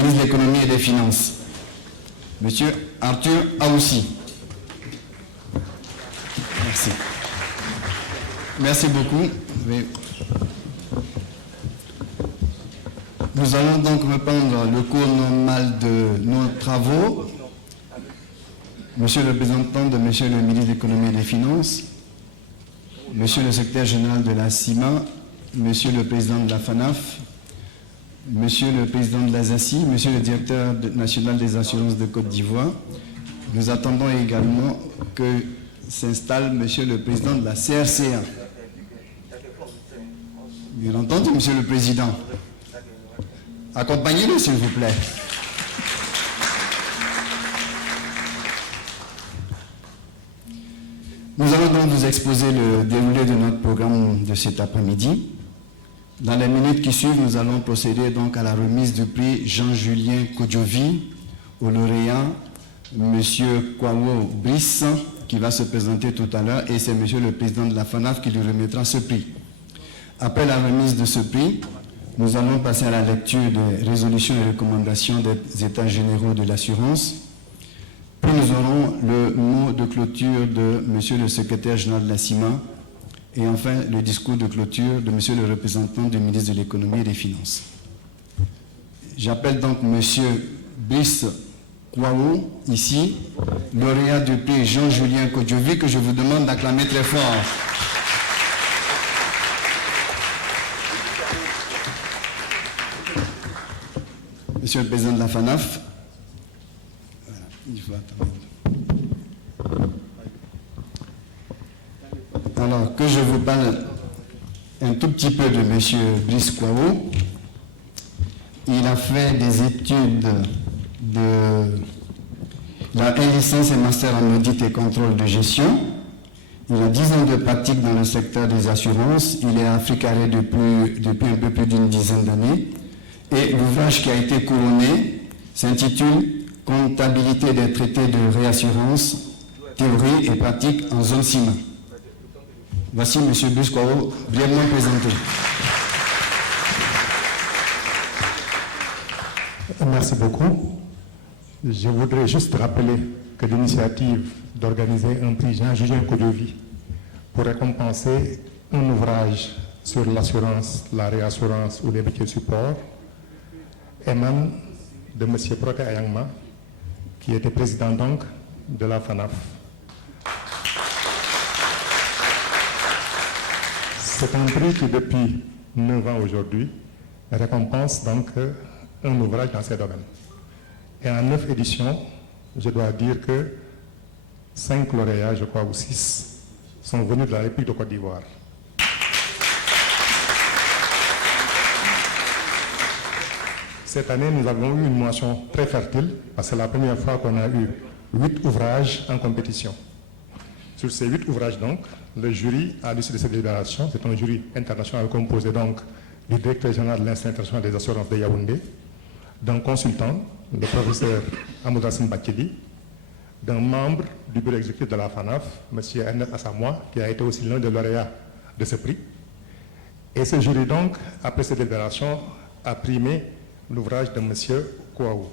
ministre de l'économie et des finances. Monsieur Arthur Aoussi. Merci. Merci beaucoup. Oui. Nous allons donc reprendre le cours normal de nos travaux. Monsieur le représentant de Monsieur le ministre de l'économie et des finances, Monsieur le secrétaire général de la CIMA, Monsieur le président de la FANAF, Monsieur le président de l'ASACI, Monsieur le directeur national des assurances de Côte d'Ivoire. Nous attendons également que s'installe Monsieur le président de la CRCA. Bien entendu, Monsieur le Président. Accompagnez-le, s'il vous plaît. Nous allons donc vous exposer le déroulé de notre programme de cet après-midi. Dans les minutes qui suivent, nous allons procéder donc à la remise du prix Jean-Julien Kodjovi au lauréat M. Kwao Brice, qui va se présenter tout à l'heure, et c'est M. le président de la FANAF qui lui remettra ce prix. Après la remise de ce prix, nous allons passer à la lecture des résolutions et recommandations des États généraux de l'assurance. Puis nous aurons le mot de clôture de M. le secrétaire général de la CIMA et enfin le discours de clôture de M. le représentant du ministre de l'économie et des finances. J'appelle donc M. Brice Kwao, ici, lauréat du prix Jean-Julien Kodjovi, que je vous demande d'acclamer très fort. Monsieur le président de la FANAF, voilà, il faut attendre. Alors, que je vous parle un tout petit peu de monsieur Brice Kwao. Il a fait des études il a une licence et master en audit et contrôle de gestion. Il a 10 ans de pratique dans le secteur des assurances. Il est à Africaré depuis un peu plus d'une dizaine d'années. Et l'ouvrage qui a été couronné s'intitule « Comptabilité des traités de réassurance, théorie et pratique en zone CIMA ». Voici M. Brice Kwao, brièvement présenté. Merci beaucoup. Je voudrais juste rappeler que l'initiative d'organiser un prix Jean-Julien Kodjovi pour récompenser un ouvrage sur l'assurance, la réassurance ou les métiers de support émane de M. Proté Ayangma, qui était président donc de la FANAF. C'est un prix qui, depuis 9 ans aujourd'hui, récompense donc un ouvrage dans ces domaines. Et en 9 éditions, je dois dire que 5 lauréats, je crois, ou 6, sont venus de la République de Côte d'Ivoire. Cette année, nous avons eu une mention très fertile, parce que c'est la première fois qu'on a eu 8 ouvrages en compétition. Sur ces 8 ouvrages, donc, le jury, à l'issue de cette délibération, c'est un jury international composé donc du directeur général de l'Institut international des assurances de Yaoundé, d'un consultant, le professeur Amoudassim Bakili, d'un membre du bureau exécutif de la FANAF, M. Ernest Assamoah, qui a été aussi l'un des lauréats de ce prix. Et ce jury, donc, après cette délibération, a primé l'ouvrage de M. Kwao.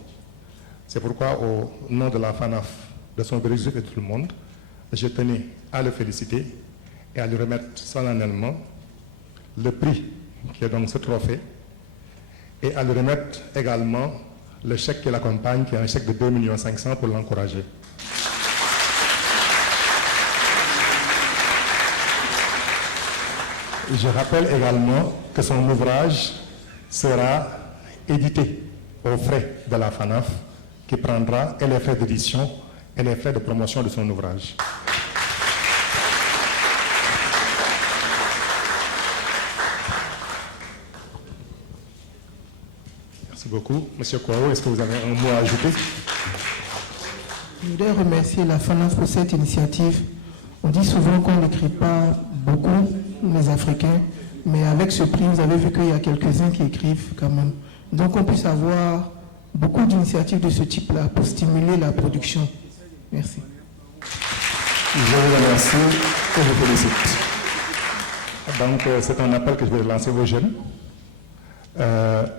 C'est pourquoi, au nom de la FANAF, de son bureau exécutif et de tout le monde, je tenais à le féliciter et à lui remettre solennellement le prix qui est donc ce trophée et à lui remettre également le chèque qui l'accompagne, qui est un chèque de 2 500 000 pour l'encourager. Je rappelle également que son ouvrage sera édité aux frais de la FANAF, qui prendra et les frais d'édition et les frais de promotion de son ouvrage. Merci beaucoup. Monsieur Kwao, est-ce que vous avez un mot à ajouter? Je voudrais remercier la FANAF pour cette initiative. On dit souvent qu'on n'écrit pas beaucoup, les Africains, mais avec ce prix, vous avez vu qu'il y a quelques-uns qui écrivent quand même. Donc on puisse avoir beaucoup d'initiatives de ce type-là pour stimuler la production. Merci. Je vous remercie et je vous félicite. Donc c'est un appel que je vais lancer aux jeunes.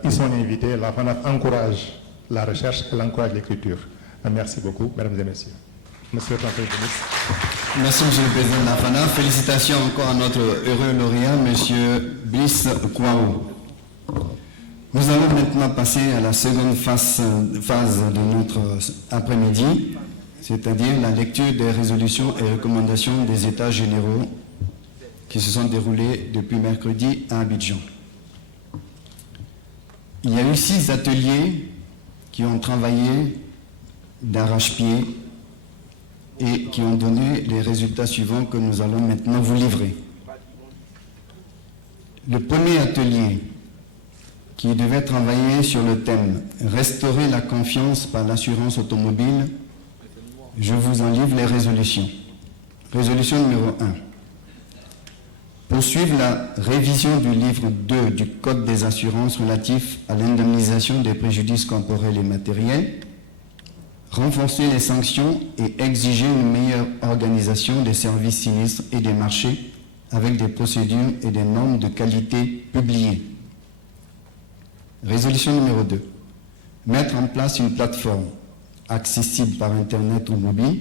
Ils sont invités, la FANAF encourage la recherche et l'encourage de l'écriture. Merci beaucoup, mesdames et messieurs. Monsieur le Président. Merci, Monsieur le Président de la FANA. Félicitations encore à notre heureux lauréat, Monsieur Brice Kouaou. Nous allons maintenant passer à la seconde phase de notre après-midi, c'est-à-dire la lecture des résolutions et recommandations des États généraux qui se sont déroulés depuis mercredi à Abidjan. Il y a eu 6 ateliers qui ont travaillé d'arrache-pied et qui ont donné les résultats suivants que nous allons maintenant vous livrer. Le premier atelier qui devait travailler sur le thème « Restaurer la confiance par l'assurance automobile », je vous en livre les résolutions. Résolution numéro 1. Poursuivre la révision du livre 2 du Code des assurances relatif à l'indemnisation des préjudices corporels et matériels, renforcer les sanctions et exiger une meilleure organisation des services sinistres et des marchés avec des procédures et des normes de qualité publiées. Résolution numéro 2. Mettre en place une plateforme accessible par Internet ou mobile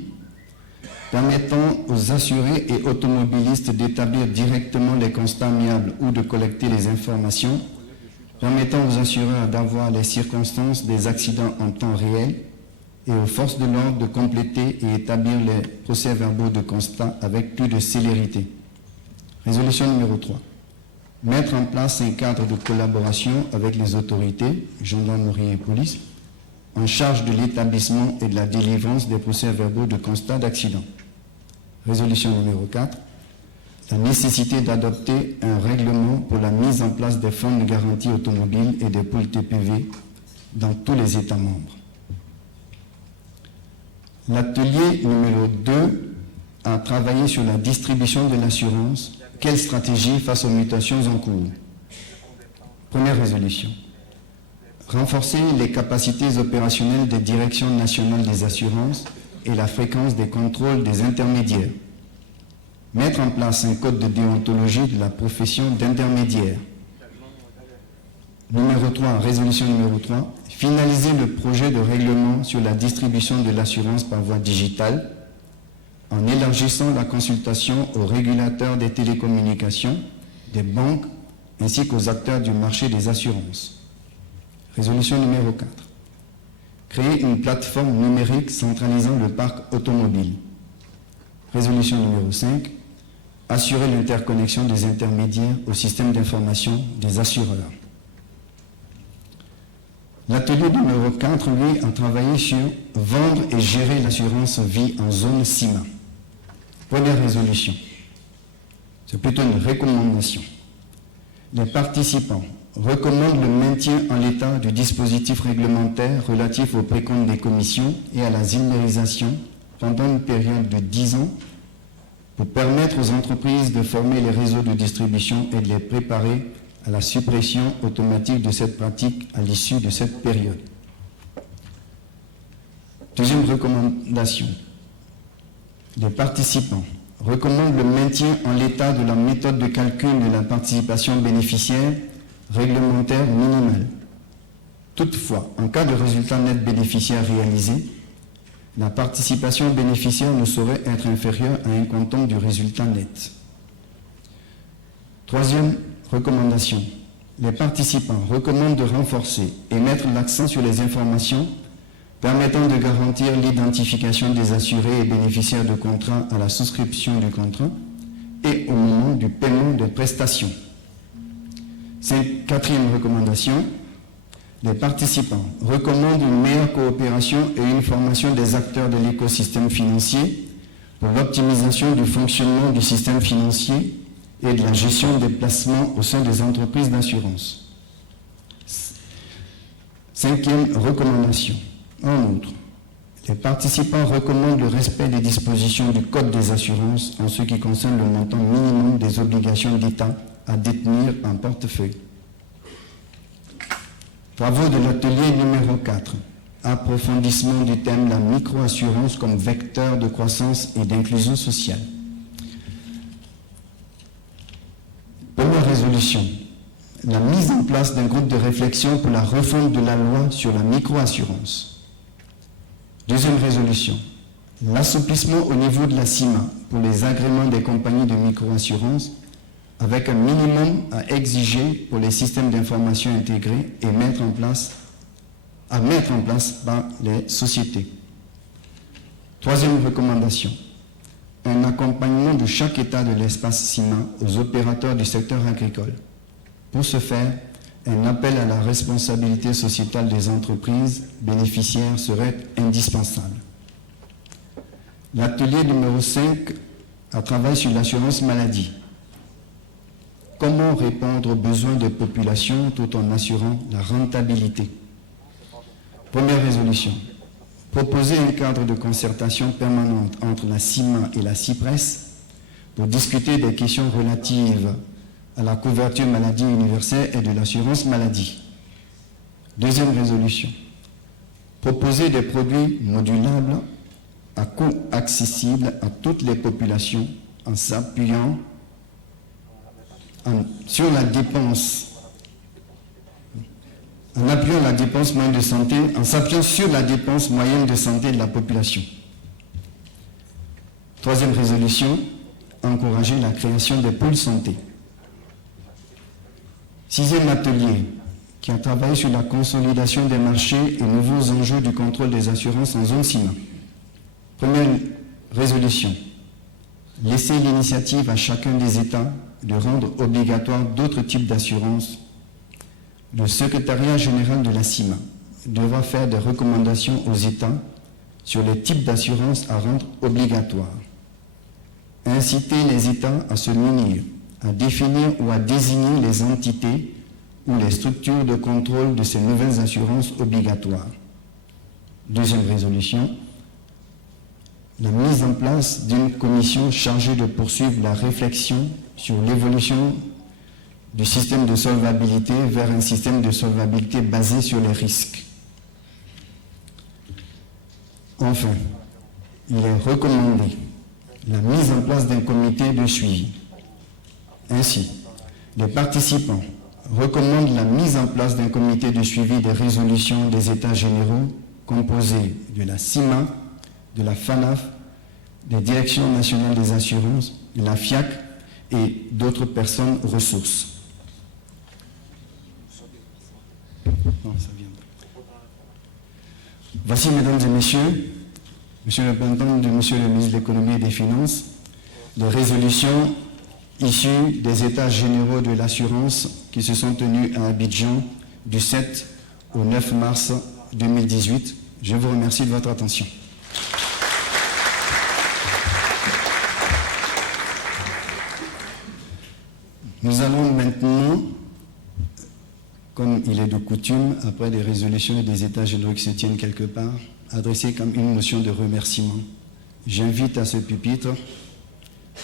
permettant aux assurés et automobilistes d'établir directement les constats amiables ou de collecter les informations, permettant aux assureurs d'avoir les circonstances des accidents en temps réel et aux forces de l'ordre de compléter et établir les procès-verbaux de constat avec plus de célérité. Résolution numéro 3. Mettre en place un cadre de collaboration avec les autorités, gendarmerie et police, en charge de l'établissement et de la délivrance des procès-verbaux de constat d'accident. Résolution numéro 4. La nécessité d'adopter un règlement pour la mise en place des fonds de garantie automobile et des pôles TPV dans tous les États membres. L'atelier numéro 2 a travaillé sur la distribution de l'assurance. Quelle stratégie face aux mutations en cours? Première résolution. Renforcer les capacités opérationnelles des directions nationales des assurances et la fréquence des contrôles des intermédiaires. Mettre en place un code de déontologie de la profession d'intermédiaire. Numéro 3, résolution numéro 3. Finaliser le projet de règlement sur la distribution de l'assurance par voie digitale en élargissant la consultation aux régulateurs des télécommunications, des banques, ainsi qu'aux acteurs du marché des assurances. Résolution numéro 4. Créer une plateforme numérique centralisant le parc automobile. Résolution numéro 5. Assurer l'interconnexion des intermédiaires au système d'information des assureurs. L'atelier numéro 4, lui, a travaillé sur vendre et gérer l'assurance vie en zone CIMA. Première résolution. C'est plutôt une recommandation. Les participants recommandent le maintien en l'état du dispositif réglementaire relatif au précompte des commissions et à la zénérisation pendant une période de 10 ans pour permettre aux entreprises de former les réseaux de distribution et de les préparer à la suppression automatique de cette pratique à l'issue de cette période. Deuxième recommandation. Les participants recommandent le maintien en l'état de la méthode de calcul de la participation bénéficiaire réglementaire minimale. Toutefois, en cas de résultat net bénéficiaire réalisé, la participation bénéficiaire ne saurait être inférieure à un quantum du résultat net. Troisième recommandation. Les participants recommandent de renforcer et mettre l'accent sur les informations permettant de garantir l'identification des assurés et bénéficiaires de contrats à la souscription du contrat et au moment du paiement des prestations. Quatrième recommandation. Les participants recommandent une meilleure coopération et une formation des acteurs de l'écosystème financier pour l'optimisation du fonctionnement du système financier et de la gestion des placements au sein des entreprises d'assurance. Cinquième recommandation. En outre, les participants recommandent le respect des dispositions du Code des assurances en ce qui concerne le montant minimum des obligations d'État à détenir en portefeuille. Travaux de l'atelier numéro 4. Approfondissement du thème la microassurance comme vecteur de croissance et d'inclusion sociale. Première résolution. la mise en place d'un groupe de réflexion pour la refonte de la loi sur la microassurance. Deuxième résolution, l'assouplissement au niveau de la CIMA pour les agréments des compagnies de microassurance avec un minimum à exiger pour les systèmes d'information intégrés et mettre en place par les sociétés. Troisième recommandation, un accompagnement de chaque État de l'espace CIMA aux opérateurs du secteur agricole. Pour ce faire, un appel à la responsabilité sociétale des entreprises bénéficiaires serait indispensable. L'atelier numéro 5 a travaillé sur l'assurance maladie. Comment répondre aux besoins des populations tout en assurant la rentabilité? Première résolution. Proposer un cadre de concertation permanente entre la CIMA et la CIPRES pour discuter des questions relatives à la couverture maladie universelle et de l'assurance maladie. Deuxième résolution. Proposer des produits modulables à coût accessible à toutes les populations en s'appuyant sur la dépense, en appuyant la dépense moyenne de santé, en s'appuyant sur la dépense moyenne de santé de la population. Troisième résolution, encourager la création des pôles santé. Sixième atelier, qui a travaillé sur la consolidation des marchés et nouveaux enjeux du contrôle des assurances en zone CIMA. Première résolution, laisser l'initiative à chacun des États de rendre obligatoire d'autres types d'assurances. Le secrétariat général de la CIMA devra faire des recommandations aux États sur les types d'assurances à rendre obligatoires. Inciter les États à se munir, à définir ou à désigner les entités ou les structures de contrôle de ces nouvelles assurances obligatoires. Deuxième résolution, la mise en place d'une commission chargée de poursuivre la réflexion sur l'évolution du système de solvabilité vers un système de solvabilité basé sur les risques. Enfin, il est recommandé la mise en place d'un comité de suivi. Ainsi, les participants recommandent la mise en place d'un comité de suivi des résolutions des États généraux composé de la CIMA, de la FANAF, des directions nationales des assurances, de la FIAC et d'autres personnes ressources. Voici, mesdames et messieurs, monsieur le représentant de monsieur le ministre de l'économie et des finances, les résolutions issues des États généraux de l'assurance qui se sont tenus à Abidjan du 7 au 9 mars 2018. Je vous remercie de votre attention. Nous allons maintenant, comme il est de coutume, après les résolutions et des États généraux qui se tiennent quelque part, adresser comme une motion de remerciement. J'invite à ce pupitre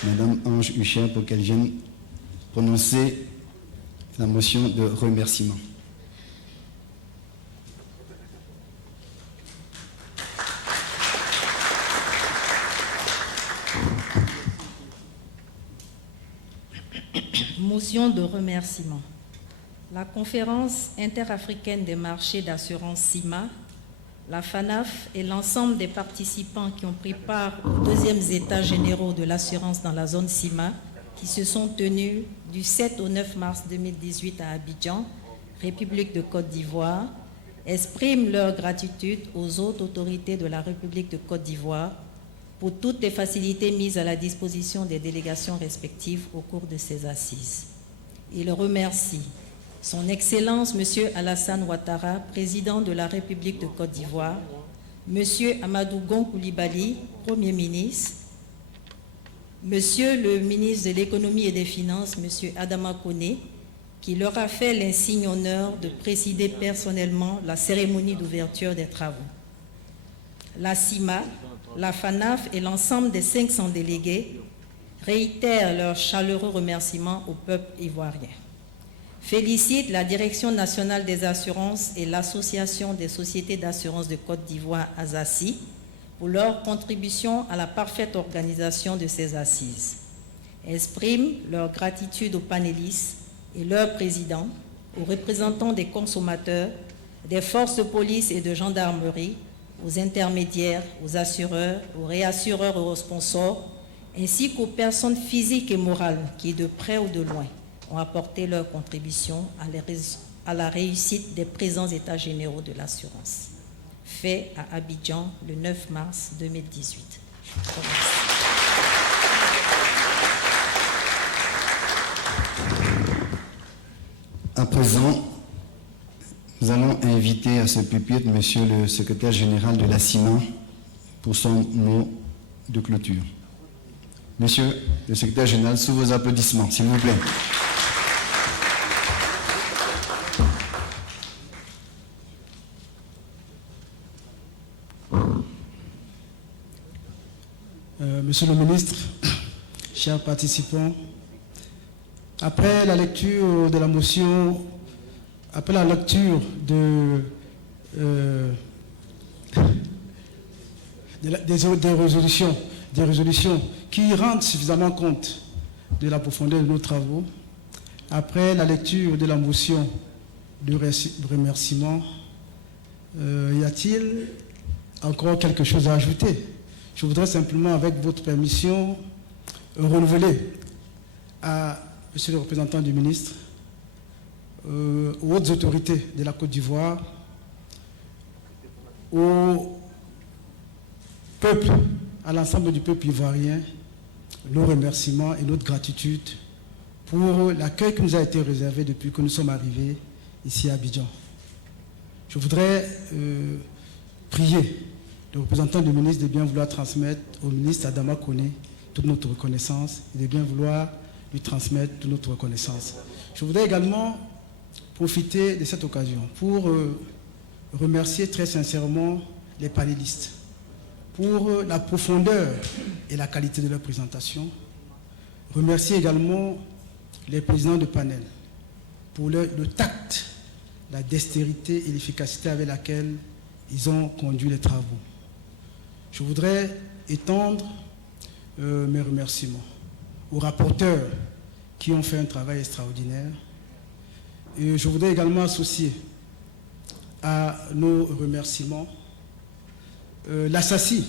Madame Ange Huchère pour qu'elle vienne prononcer la motion de remerciement. Motion de remerciement. La conférence interafricaine des marchés d'assurance CIMA, la FANAF et l'ensemble des participants qui ont pris part aux deuxièmes États généraux de l'assurance dans la zone CIMA, qui se sont tenus du 7 au 9 mars 2018 à Abidjan, République de Côte d'Ivoire, expriment leur gratitude aux autres autorités de la République de Côte d'Ivoire pour toutes les facilités mises à la disposition des délégations respectives au cours de ces assises. Il remercie Son Excellence M. Alassane Ouattara, président de la République de Côte d'Ivoire, M. Amadou Gon Coulibaly, Premier ministre, M. le ministre de l'Économie et des Finances, M. Adama Koné, qui leur a fait l'insigne honneur de présider personnellement la cérémonie d'ouverture des travaux. La CIMA, la FANAF et l'ensemble des 500 délégués réitèrent leurs chaleureux remerciements au peuple ivoirien. Félicite la Direction nationale des assurances et l'Association des sociétés d'assurance de Côte d'Ivoire, ASACI, pour leur contribution à la parfaite organisation de ces assises. Expriment leur gratitude aux panélistes et leurs présidents aux représentants des consommateurs, des forces de police et de gendarmerie, aux intermédiaires, aux assureurs, aux réassureurs et aux sponsors, ainsi qu'aux personnes physiques et morales qui, de près ou de loin, ont apporté leur contribution à la réussite des présents États généraux de l'assurance. Fait à Abidjan le 9 mars 2018. Je vous remercie. À présent, nous allons inviter à ce pupitre Monsieur le secrétaire général de la CIMA pour son mot de clôture. Monsieur le secrétaire général, sous vos applaudissements, s'il vous plaît. Monsieur le ministre, chers participants, après la lecture de la motion, après la lecture des résolutions qui rendent suffisamment compte de la profondeur de nos travaux, après la lecture de la motion de remerciement, y a-t-il encore quelque chose à ajouter? Je voudrais simplement, avec votre permission, renouveler à Monsieur le représentant du ministre, aux hautes autorités de la Côte d'Ivoire, au peuple, à l'ensemble du peuple ivoirien, nos remerciements et notre gratitude pour l'accueil qui nous a été réservé depuis que nous sommes arrivés ici à Abidjan. Je voudrais prier le représentant du ministre de bien vouloir transmettre au ministre Adama Koné toute notre reconnaissance et de bien vouloir lui transmettre toute notre reconnaissance. Je voudrais également profiter de cette occasion pour remercier très sincèrement les panélistes pour la profondeur et la qualité de leur présentation. Remercier également les présidents de panel pour le tact, la dextérité et l'efficacité avec laquelle ils ont conduit les travaux. Je voudrais étendre mes remerciements aux rapporteurs qui ont fait un travail extraordinaire. Et je voudrais également associer à nos remerciements la SACI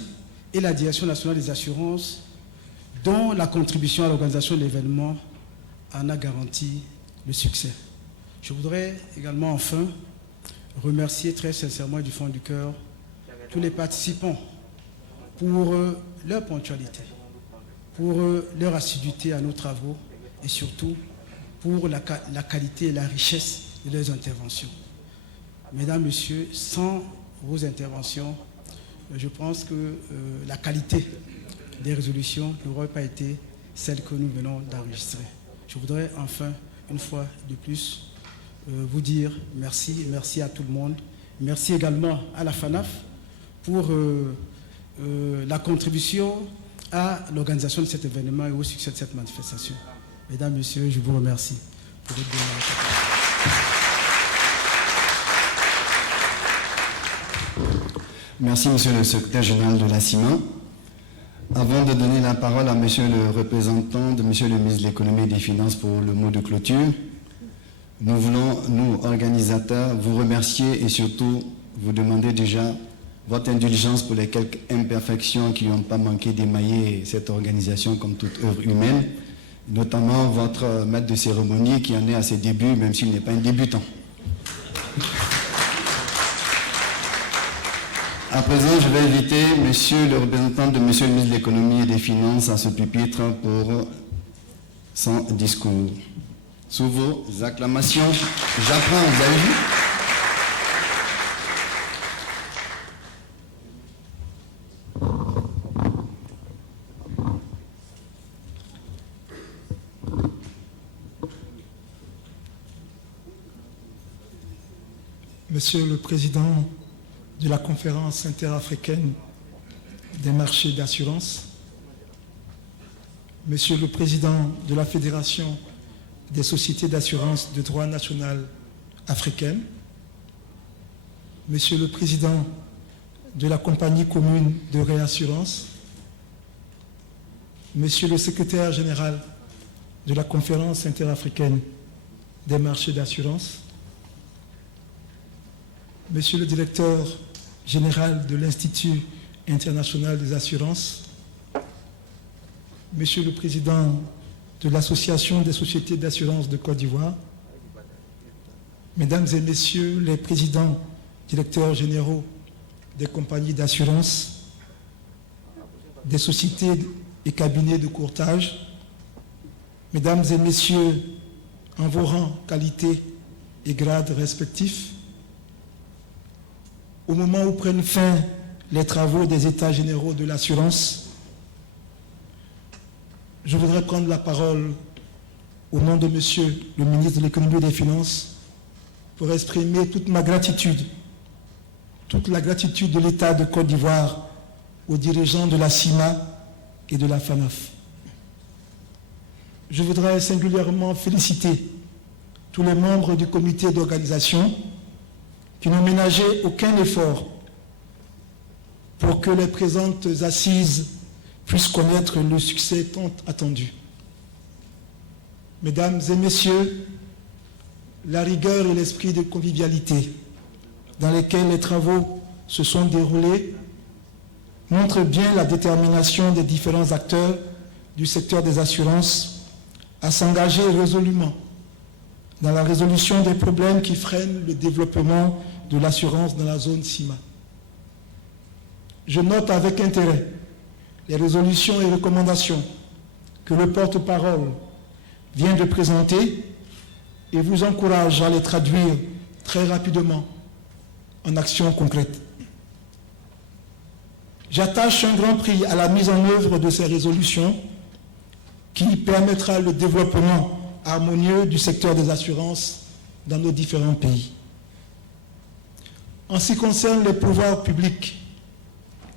et la Direction nationale des assurances, dont la contribution à l'organisation de l'événement en a garanti le succès. Je voudrais également enfin remercier très sincèrement du fond du cœur tous les participants pour leur ponctualité, pour leur assiduité à nos travaux et surtout pour la qualité et la richesse de leurs interventions. Mesdames, Messieurs, sans vos interventions, je pense que la qualité des résolutions n'aurait pas été celle que nous venons d'enregistrer. Je voudrais enfin, une fois de plus, vous dire merci, merci à tout le monde. Merci également à la FANAF pour la contribution à l'organisation de cet événement et au succès de cette manifestation. Mesdames, Messieurs, je vous remercie pour votre démarche. Merci, Monsieur le secrétaire général de la CIMA. Avant de donner la parole à Monsieur le représentant de Monsieur le ministre de l'Économie et des Finances pour le mot de clôture, nous voulons, nous, organisateurs, vous remercier et surtout vous demander déjà votre indulgence pour les quelques imperfections qui n'ont pas manqué d'émailler cette organisation comme toute œuvre humaine, notamment votre maître de cérémonie qui en est à ses débuts, même s'il n'est pas un débutant. À présent, je vais inviter Monsieur le représentant de Monsieur le ministre de l'Économie et des Finances à ce pupitre pour son discours. Sous vos acclamations, j'apprends, vous avez vu ? Monsieur le Président de la Conférence interafricaine des marchés d'assurance, Monsieur le Président de la Fédération des sociétés d'assurance de droit national africaine, Monsieur le Président de la Compagnie commune de réassurance, Monsieur le Secrétaire général de la Conférence interafricaine des marchés d'assurance, Monsieur le directeur général de l'Institut international des assurances, Monsieur le président de l'Association des sociétés d'assurance de Côte d'Ivoire, Mesdames et Messieurs les présidents, directeurs généraux des compagnies d'assurance, des sociétés et cabinets de courtage, Mesdames et Messieurs, en vos rangs, qualités et grades respectifs, au moment où prennent fin les travaux des États généraux de l'assurance, je voudrais prendre la parole au nom de Monsieur le ministre de l'Économie et des Finances pour exprimer toute ma gratitude, toute la gratitude de l'État de Côte d'Ivoire aux dirigeants de la CIMA et de la FANAF. Je voudrais singulièrement féliciter tous les membres du comité d'organisation qui n'ont ménagé aucun effort pour que les présentes assises puissent connaître le succès tant attendu. Mesdames et Messieurs, la rigueur et l'esprit de convivialité dans lesquels les travaux se sont déroulés montrent bien la détermination des différents acteurs du secteur des assurances à s'engager résolument dans la résolution des problèmes qui freinent le développement de l'assurance dans la zone CIMA. Je note avec intérêt les résolutions et recommandations que le porte-parole vient de présenter et vous encourage à les traduire très rapidement en actions concrètes. J'attache un grand prix à la mise en œuvre de ces résolutions qui permettra le développement harmonieux du secteur des assurances dans nos différents pays. En ce qui concerne les pouvoirs publics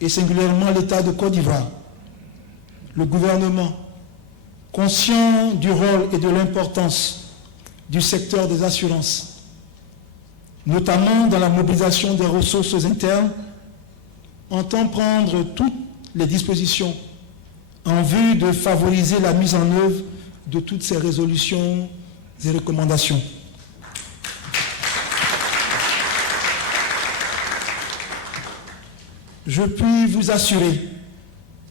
et singulièrement l'État de Côte d'Ivoire, le gouvernement, conscient du rôle et de l'importance du secteur des assurances, notamment dans la mobilisation des ressources internes, entend prendre toutes les dispositions en vue de favoriser la mise en œuvre de toutes ces résolutions et recommandations. Je puis vous assurer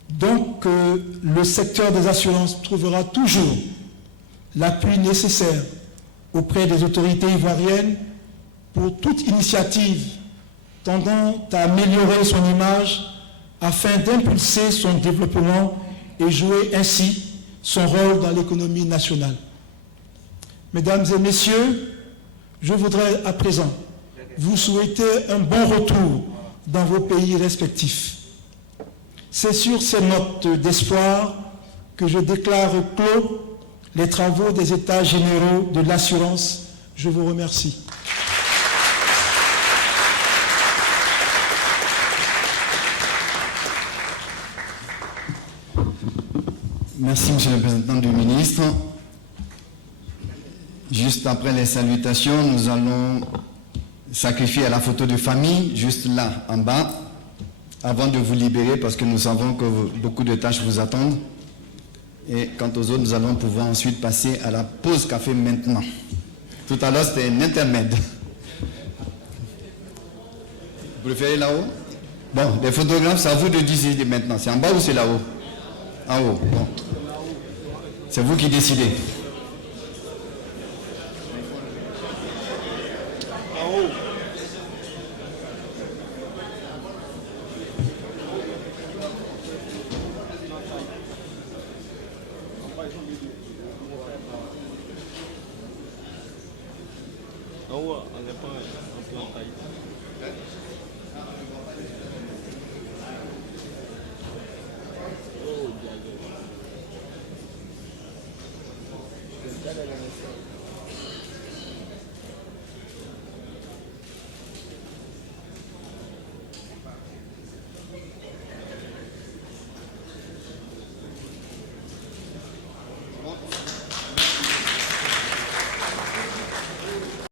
donc que le secteur des assurances trouvera toujours l'appui nécessaire auprès des autorités ivoiriennes pour toute initiative tendant à améliorer son image afin d'impulser son développement et jouer ainsi son rôle dans l'économie nationale. Mesdames et Messieurs, je voudrais à présent vous souhaiter un bon retour dans vos pays respectifs. C'est sur ces notes d'espoir que je déclare clos les travaux des États généraux de l'assurance. Je vous remercie. Merci, Monsieur le Président du ministre. Juste après les salutations, nous allons sacrifier à la photo de famille, juste là, en bas, avant de vous libérer, parce que nous savons que beaucoup de tâches vous attendent. Et quant aux autres, nous allons pouvoir ensuite passer à la pause café maintenant. Tout à l'heure, c'était un intermède. Vous préférez là-haut? Bon, les photographes, c'est à vous de décider maintenant. C'est en bas ou c'est là-haut? En haut, bon. C'est vous qui décidez.